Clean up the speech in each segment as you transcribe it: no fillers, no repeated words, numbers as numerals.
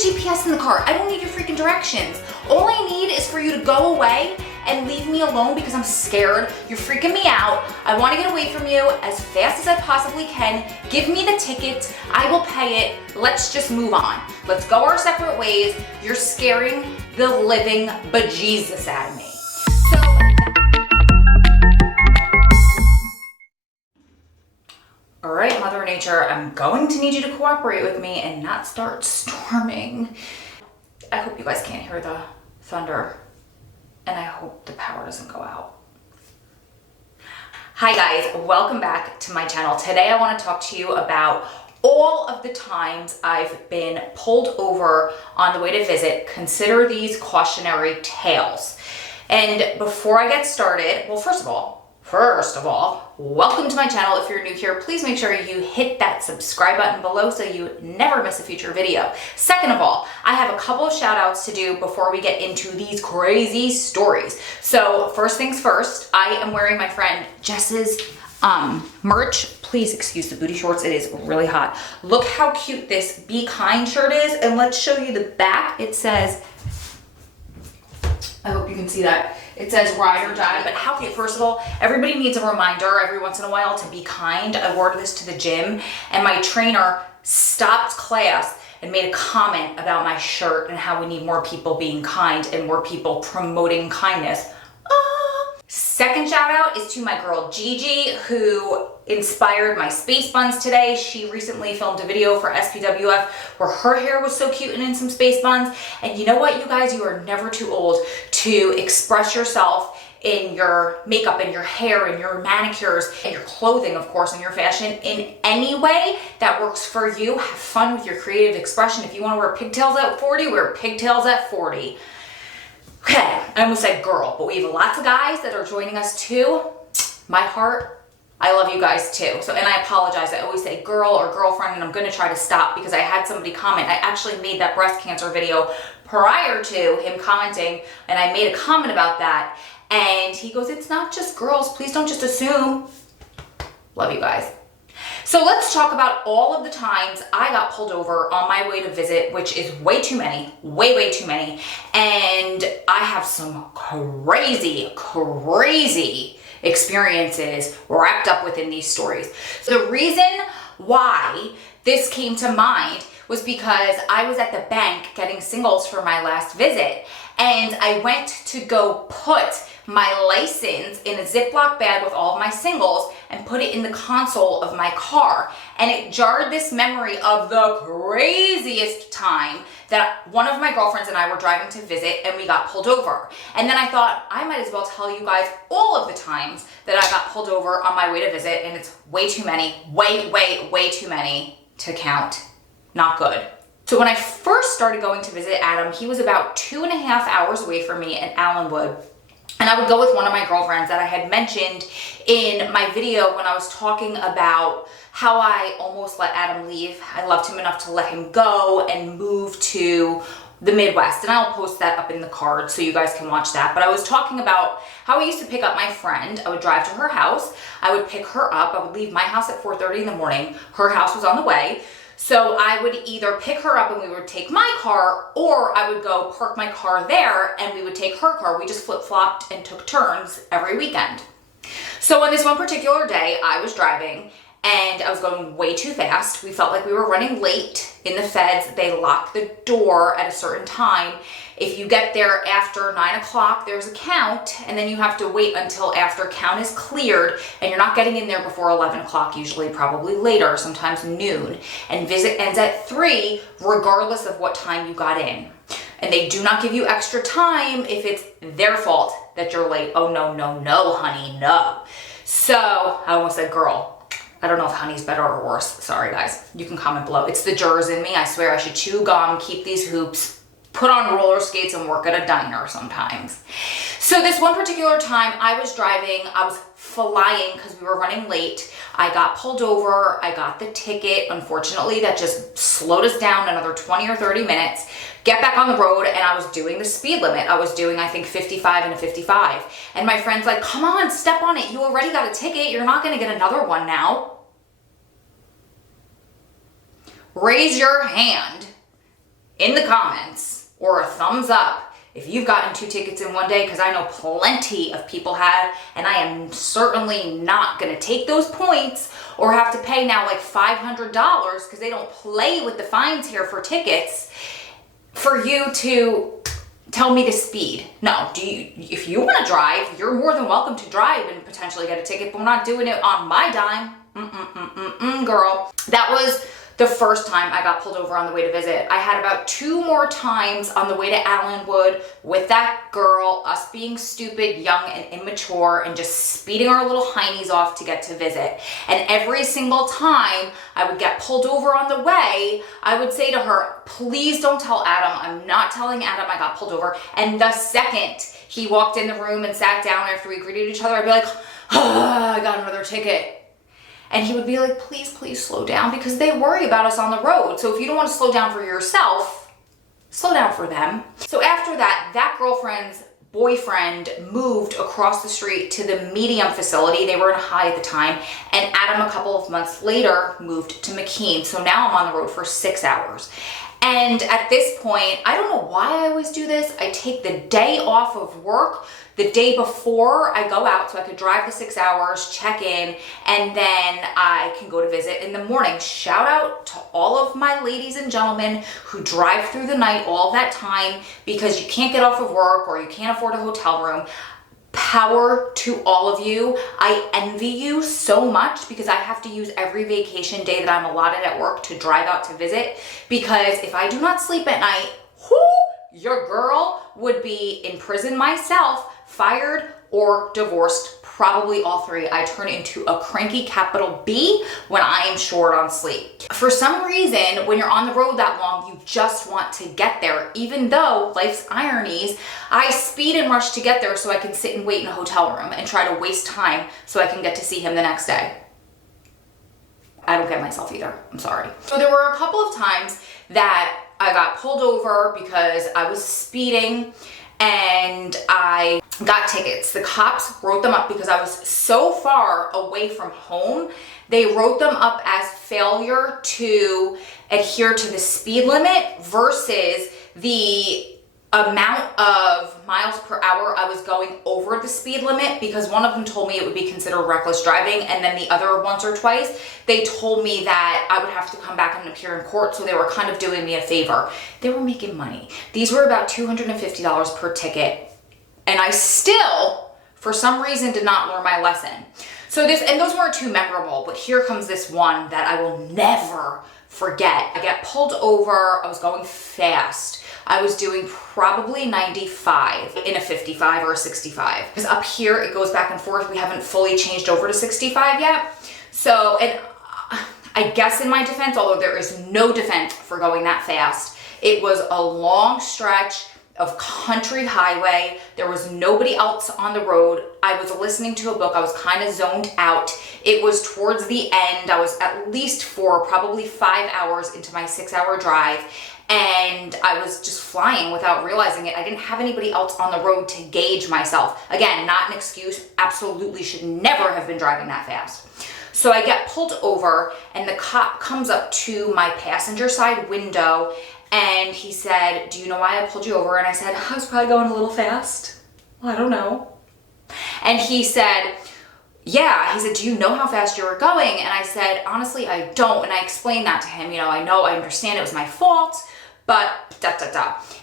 GPS in the car. I don't need your freaking directions. All I need is for you to go away and leave me alone because I'm scared. You're freaking me out. I want to get away from you as fast as I possibly can. Give me the ticket. I will pay it. Let's just move on. Let's go our separate ways. You're scaring the living bejesus out of me. All right, Mother Nature, I'm going to need you to cooperate with me and not start storming. I hope you guys can't hear the thunder, and I hope the power doesn't go out. Hi guys, welcome back to my channel. Today I want to talk to you about all of the times I've been pulled over on the way to visit. Consider these cautionary tales. And before I get started, well, first of all, welcome to my channel. If you're new here, please make sure you hit that subscribe button below so you never miss a future video. Second of all, I have a couple of shout outs to do before we get into these crazy stories. So first things first, I am wearing my friend Jess's merch. Please excuse the booty shorts. It is really hot. Look how cute this Be Kind shirt is. And let's show you the back. It says, I hope you can see that. It says ride or die, but how cute. First of all, everybody needs a reminder every once in a while to be kind. I wore this to the gym and my trainer stopped class and made a comment about my shirt and how we need more people being kind and more people promoting kindness. Second shout out is to my girl Gigi, who inspired my space buns today. She recently filmed a video for SPWF where her hair was so cute and in some space buns. And you know what, you guys, you are never too old to express yourself in your makeup and your hair and your manicures and your clothing, of course, and your fashion in any way that works for you. Have fun with your creative expression. If you want to wear pigtails at 40, wear pigtails at 40. Okay, I almost said girl, but we have lots of guys that are joining us too. My heart, I love you guys too. So, and I apologize, I always say girl or girlfriend, and I'm gonna try to stop because I had somebody comment. I actually made that breast cancer video prior to him commenting, and I made a comment about that. And he goes, it's not just girls, please don't just assume. Love you guys. So let's talk about all of the times I got pulled over on my way to visit, which is way too many, way too many. And I have some crazy experiences wrapped up within these stories. So the reason why this came to mind was because I was at the bank getting singles for my last visit, and I went to go put my license in a Ziploc bag with all of my singles and put it in the console of my car. And it jarred this memory of the craziest time that one of my girlfriends and I were driving to visit and we got pulled over. And then I thought I might as well tell you guys all of the times that I got pulled over on my way to visit, and it's way too many, way too many to count. Not good. So when I first started going to visit Adam, he was about 2.5 hours away from me in Allenwood. And I would go with one of my girlfriends that I had mentioned in my video when I was talking about how I almost let Adam leave. I loved him enough to let him go and move to the Midwest. And I'll post that up in the card so you guys can watch that. But I was talking about how I used to pick up my friend. I would drive to her house. I would pick her up. I would leave my house at 4:30 in the morning. Her house was on the way. So I would either pick her up and we would take my car, or I would go park my car there and we would take her car. We just flip-flopped and took turns every weekend. So on this one particular day, I was driving and I was going way too fast. We felt like we were running late in the feds. They lock the door at a certain time. If you get there after 9 o'clock, there's a count, and then you have to wait until after count is cleared, and you're not getting in there before 11 o'clock, usually probably later, sometimes noon. And visit ends at 3, regardless of what time you got in. And they do not give you extra time if it's their fault that you're late. Oh, no, honey, no. So, I almost said girl. I don't know if honey's better or worse. Sorry, guys. You can comment below. It's the jurors in me. I swear I should chew gum, keep these hoops, put on roller skates, and work at a diner sometimes. So this one particular time I was driving, I was flying because we were running late. I got pulled over. I got the ticket. Unfortunately, that just slowed us down another 20 or 30 minutes. Get back on the road, and I was doing the speed limit. I was doing, I think, 55 and a 55. And my friend's like, come on, step on it. You already got a ticket. You're not going to get another one now. Raise your hand in the comments or a thumbs up if you've gotten 2 tickets in one day, because I know plenty of people have, and I am certainly not going to take those points or have to pay now like $500 because they don't play with the fines here for tickets for you to tell me to speed. No, if you want to drive, you're more than welcome to drive and potentially get a ticket, but we're not doing it on my dime. Girl. That was the first time I got pulled over on the way to visit. I had about 2 more times on the way to Allenwood with that girl, us being stupid, young, and immature, and just speeding our little heinies off to get to visit. And every single time I would get pulled over on the way, I would say to her, please don't tell Adam. I'm not telling Adam I got pulled over. And the second he walked in the room and sat down after we greeted each other, I'd be like, I got another ticket. And he would be like, please slow down, because they worry about us on the road. So if you don't want to slow down for yourself, slow down for them. So after that, that girlfriend's boyfriend moved across the street to the Medium facility. They were in High at the time. And Adam, a couple of months later, moved to McKean. So now I'm on the road for 6 hours. And at this point, I don't know why I always do this. I take the day off of work the day before I go out so I could drive the 6 hours, check in, and then I can go to visit in the morning. Shout out to all of my ladies and gentlemen who drive through the night all that time because you can't get off of work or you can't afford a hotel room. Power to all of you. I envy you so much because I have to use every vacation day that I'm allotted at work to drive out to visit, because if I do not sleep at night, your girl would be in prison myself, fired, or divorced, probably all 3. I turn into a cranky capital B when I am short on sleep. For some reason, when you're on the road that long, you just want to get there. Even though life's ironies, I speed and rush to get there so I can sit and wait in a hotel room and try to waste time so I can get to see him the next day. I don't get myself either. I'm sorry. So there were a couple of times that I got pulled over because I was speeding and I got tickets. The cops wrote them up because I was so far away from home. They wrote them up as failure to adhere to the speed limit versus the amount of miles per hour I was going over the speed limit, because one of them told me it would be considered reckless driving, and then the other once or twice they told me that I would have to come back and appear in court, so they were kind of doing me a favor. They were making money. These were about $250 per ticket, and I still, for some reason, did not learn my lesson. So those weren't too memorable, but here comes this one that I will never forget. I get pulled over, I was going fast. I was doing probably 95 in a 55 or a 65. Because up here, it goes back and forth. We haven't fully changed over to 65 yet. So, and I guess in my defense, although there is no defense for going that fast, it was a long stretch of country highway. There was nobody else on the road. I was listening to a book. I was kind of zoned out. It was towards the end. I was at least probably 5 hours into my 6 hour drive. And I was just flying without realizing it. I didn't have anybody else on the road to gauge myself. Again, not an excuse. Absolutely should never have been driving that fast. So I get pulled over and the cop comes up to my passenger side window and he said, "Do you know why I pulled you over?" And I said, "I was probably going a little fast." "Well, I don't know." And he said, "Yeah." He said, "Do you know how fast you were going?" And I said, "Honestly, I don't." And I explained that to him. I understand it was my fault, but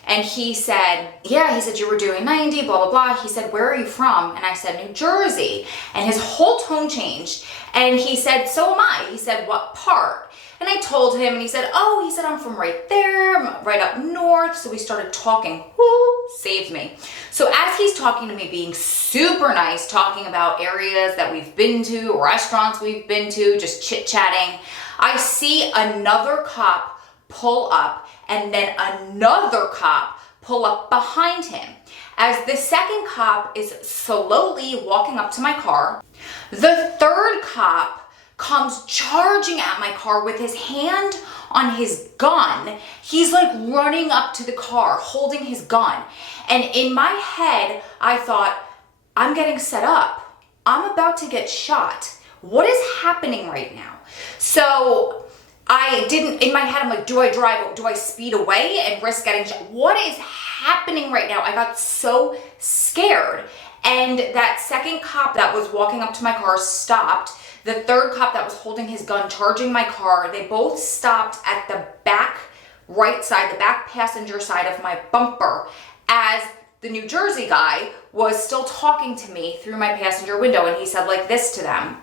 And he said, "Yeah," he said, "you were doing 90, blah, blah, blah." He said, "Where are you from?" And I said, "New Jersey." And his whole tone changed. And he said, "So am I." He said, "What part?" And I told him, and he said, "Oh," he said, "I'm from right there, right up north." So we started talking. Woo, saved me. So as he's talking to me, being super nice, talking about areas that we've been to, restaurants we've been to, just chit-chatting, I see another cop pull up and then another cop pull up behind him. As the second cop is slowly walking up to my car, the third cop comes charging at my car with his hand on his gun. He's like running up to the car, holding his gun. And in my head, I thought, I'm getting set up. I'm about to get shot. What is happening right now? So in my head, I'm like, do I speed away and risk getting shot? What is happening right now? I got so scared. And that second cop that was walking up to my car stopped. The third cop that was holding his gun, charging my car, they both stopped at the back right side, the back passenger side of my bumper, as the New Jersey guy was still talking to me through my passenger window, and he said like this to them.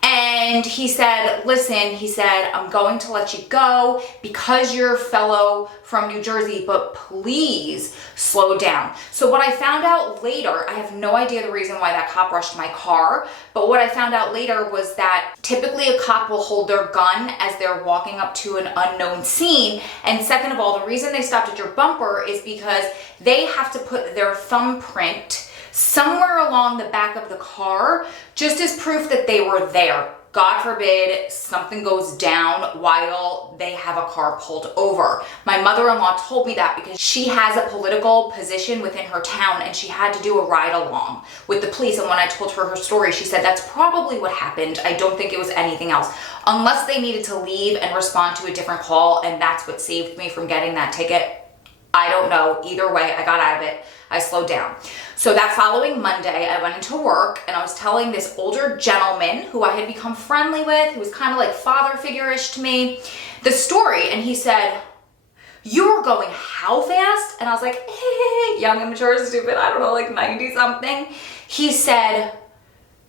And he said, listen, he said, I'm going to let you go because you're a fellow from New Jersey, but please slow down. So what I found out later, I have no idea the reason why that cop rushed my car, but what I found out later was that typically a cop will hold their gun as they're walking up to an unknown scene. And second of all, the reason they stopped at your bumper is because they have to put their thumbprint somewhere along the back of the car, just as proof that they were there. God forbid something goes down while they have a car pulled over. My mother-in-law told me that because she has a political position within her town and she had to do a ride along with the police. And when I told her story, she said that's probably what happened. I don't think it was anything else. Unless they needed to leave and respond to a different call, and that's what saved me from getting that ticket. I don't know. Either way, I got out of it. I slowed down. So that following Monday, I went into work and I was telling this older gentleman who I had become friendly with, who was kind of like father figure-ish to me, the story. And he said, you were going how fast? And I was like, young, immature, stupid, I don't know, like 90 something. He said,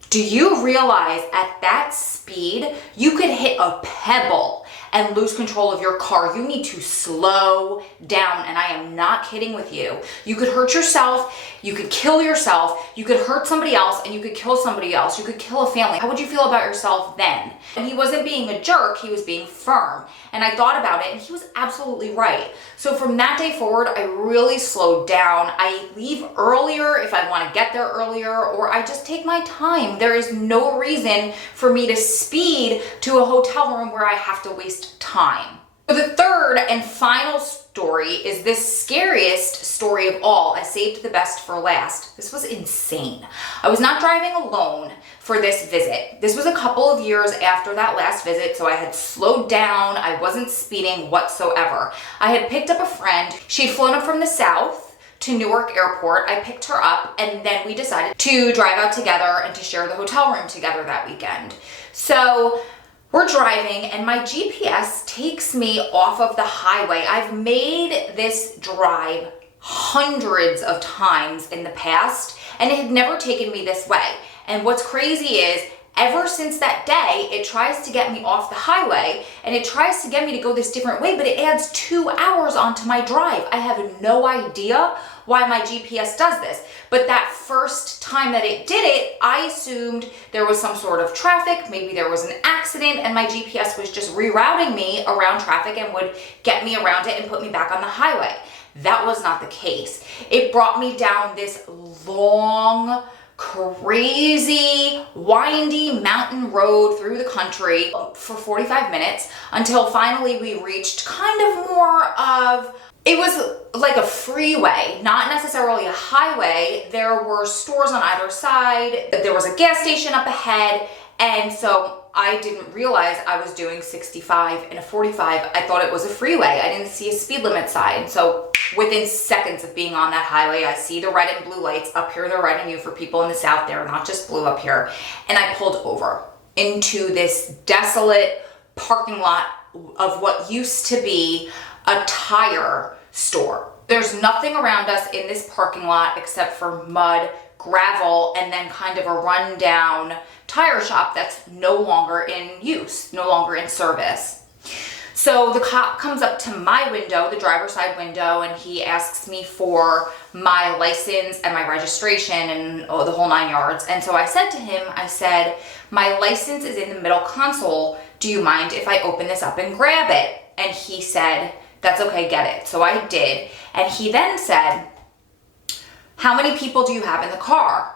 do you realize at that speed, you could hit a pebble and lose control of your car? You need to slow down. And I am not kidding with you. You could hurt yourself, you could kill yourself, you could hurt somebody else, and you could kill somebody else. You could kill a family. How would you feel about yourself then? And he wasn't being a jerk, he was being firm. And I thought about it and he was absolutely right. So from that day forward, I really slowed down. I leave earlier if I want to get there earlier, or I just take my time. There is no reason for me to speed to a hotel room where I have to waste time. So the third and final story is this scariest story of all. I saved the best for last. This was insane. I was not driving alone for this visit. This was a couple of years after that last visit, so I had slowed down. I wasn't speeding whatsoever. I had picked up a friend. She'd flown up from the south to Newark Airport. I picked her up and then we decided to drive out together and to share the hotel room together that weekend. So we're driving and my GPS takes me off of the highway. I've made this drive hundreds of times in the past and it had never taken me this way. And what's crazy is ever since that day, it tries to get me off the highway and it tries to get me to go this different way, but it adds 2 hours onto my drive. I have no idea why my GPS does this. But that first time that it did it, I assumed there was some sort of traffic, maybe there was an accident, and my GPS was just rerouting me around traffic and would get me around it and put me back on the highway. That was not the case. It brought me down this long, crazy, windy mountain road through the country for 45 minutes until finally we reached kind of more of, it was like a freeway, not necessarily a highway. There were stores on either side. There was a gas station up ahead. And so I didn't realize I was doing 65 and a 45. I thought it was a freeway. I didn't see a speed limit sign. So within seconds of being on that highway, I see the red and blue lights. Up here, they're red and blue for people in the south. They're not just blue up here. And I pulled over into this desolate parking lot of what used to be a tire store. There's nothing around us in this parking lot except for mud, gravel, and then kind of a rundown tire shop that's no longer in use, no longer in service. So the cop comes up to my window, the driver's side window, and he asks me for my license and my registration and the whole 9 yards. And so I said to him, I said, my license is in the middle console. Do you mind if I open this up and grab it? And he said, that's okay, get it. So I did. And he then said, how many people do you have in the car?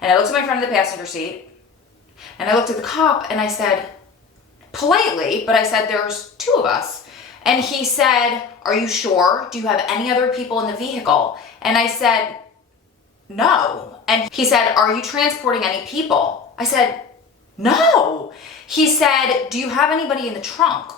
And I looked at my friend in the passenger seat and I looked at the cop and I said, politely, but I said, there's 2 of us. And he said, are you sure? Do you have any other people in the vehicle? And I said, no. And he said, are you transporting any people? I said, no. He said, do you have anybody in the trunk?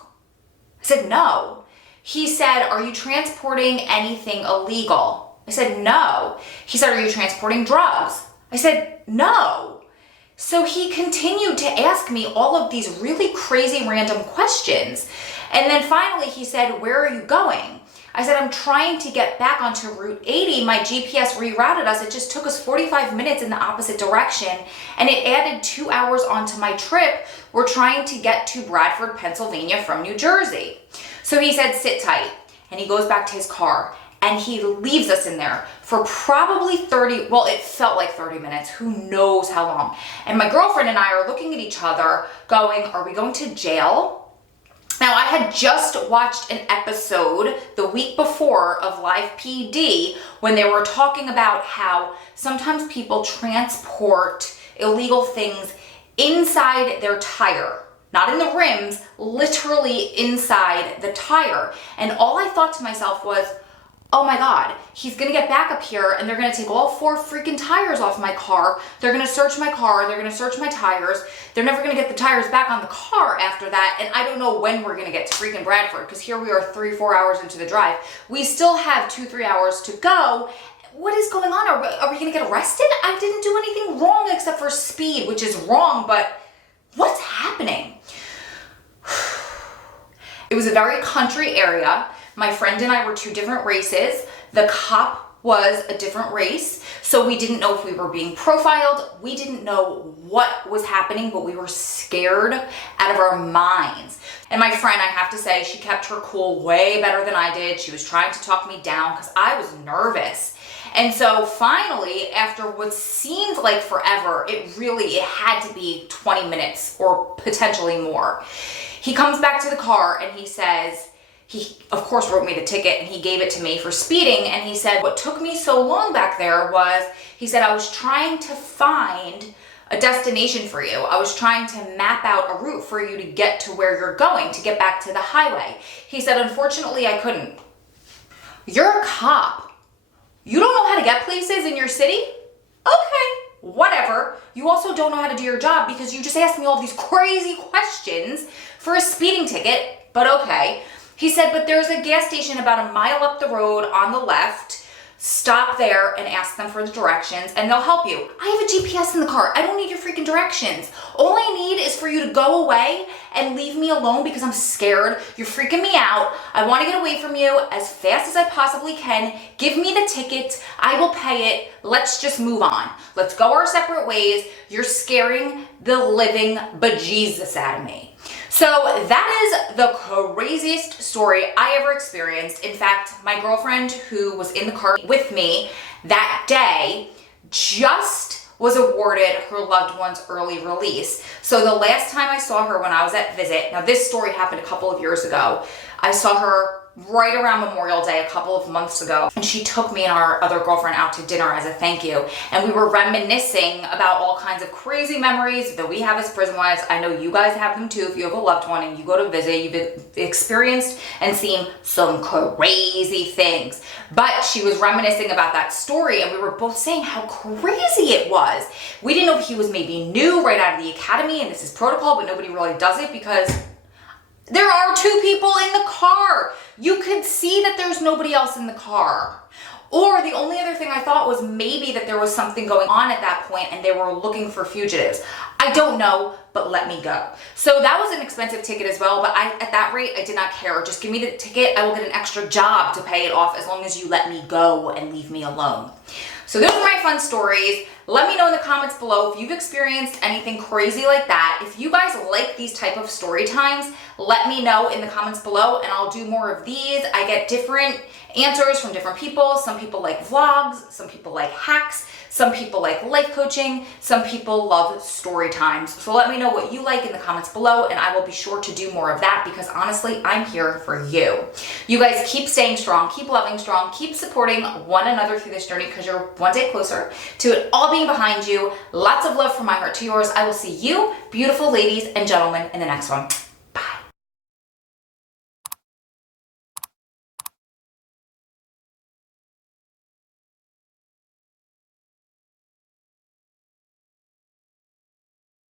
I said, no. He said, are you transporting anything illegal? I said, no. He said, are you transporting drugs? I said, no. So he continued to ask me all of these really crazy random questions. And then finally he said, where are you going? I said, I'm trying to get back onto Route 80. My GPS rerouted us. It just took us 45 minutes in the opposite direction, and it added 2 hours onto my trip. We're trying to get to Bradford, Pennsylvania from New Jersey. So he said, sit tight. And he goes back to his car, and he leaves us in there for probably it felt like 30 minutes. Who knows how long? And my girlfriend and I are looking at each other going, are we going to jail? Now, I had just watched an episode the week before of Live PD when they were talking about how sometimes people transport illegal things inside their tire. Not in the rims, literally inside the tire. And all I thought to myself was, oh my God, he's gonna get back up here and they're gonna take all 4 freaking tires off my car. They're gonna search my car, they're gonna search my tires. They're never gonna get the tires back on the car after that. And I don't know when we're gonna get to freaking Bradford, because here we are 3-4 hours into the drive. We still have 2-3 hours to go. What is going on? Are we gonna get arrested? I didn't do anything wrong except for speed, which is wrong, but what's happening? It was a very country area. My friend and I were 2 different races. The cop was a different race. So we didn't know if we were being profiled. We didn't know what was happening, but we were scared out of our minds. And my friend, I have to say, she kept her cool way better than I did. She was trying to talk me down because I was nervous. And so finally, after what seemed like forever, it had to be 20 minutes or potentially more. He comes back to the car and he says, he, of course, wrote me the ticket and he gave it to me for speeding. And he said, what took me so long back there was, he said, I was trying to find a destination for you. I was trying to map out a route for you to get to where you're going, to get back to the highway. He said, unfortunately, I couldn't. You're a cop. You don't know how to get places in your city? Okay, whatever. You also don't know how to do your job because you just asked me all these crazy questions for a speeding ticket, but okay. He said, but there's a gas station about a mile up the road on the left. Stop there and ask them for the directions and they'll help you. I have a GPS in the car. I don't need your freaking directions. All I need is for you to go away and leave me alone because I'm scared. You're freaking me out. I want to get away from you as fast as I possibly can. Give me the ticket. I will pay it. Let's just move on. Let's go our separate ways. You're scaring the living bejesus out of me. So that is the craziest story I ever experienced. In fact, my girlfriend who was in the car with me that day just was awarded her loved one's early release. So the last time I saw her when I was at Visit, now this story happened a couple of years ago, I saw her right around Memorial Day a couple of months ago, and she took me and our other girlfriend out to dinner as a thank you, and we were reminiscing about all kinds of crazy memories that we have as prison wives. I know you guys have them too. If you have a loved one and you go to visit, you've experienced and seen some crazy things. But she was reminiscing about that story, and we were both saying how crazy it was. We didn't know if he was maybe new right out of the academy and this is protocol, but nobody really does it because there are 2 people in the car. You could see that there's nobody else in the car. Or the only other thing I thought was maybe that there was something going on at that point and they were looking for fugitives. I don't know, but let me go. So that was an expensive ticket as well, but at that rate, I did not care. Just give me the ticket. I will get an extra job to pay it off as long as you let me go and leave me alone. So those are my fun stories. Let me know in the comments below if you've experienced anything crazy like that. If you guys like these type of story times, let me know in the comments below and I'll do more of these. I get different answers from different people. Some people like vlogs, some people like hacks, some people like life coaching, some people love story times. So let me know what you like in the comments below and I will be sure to do more of that because honestly, I'm here for you. You guys keep staying strong, keep loving strong, keep supporting one another through this journey because you're one day closer to it all being behind you. Lots of love from my heart to yours. I will see you, beautiful ladies and gentlemen, in the next one.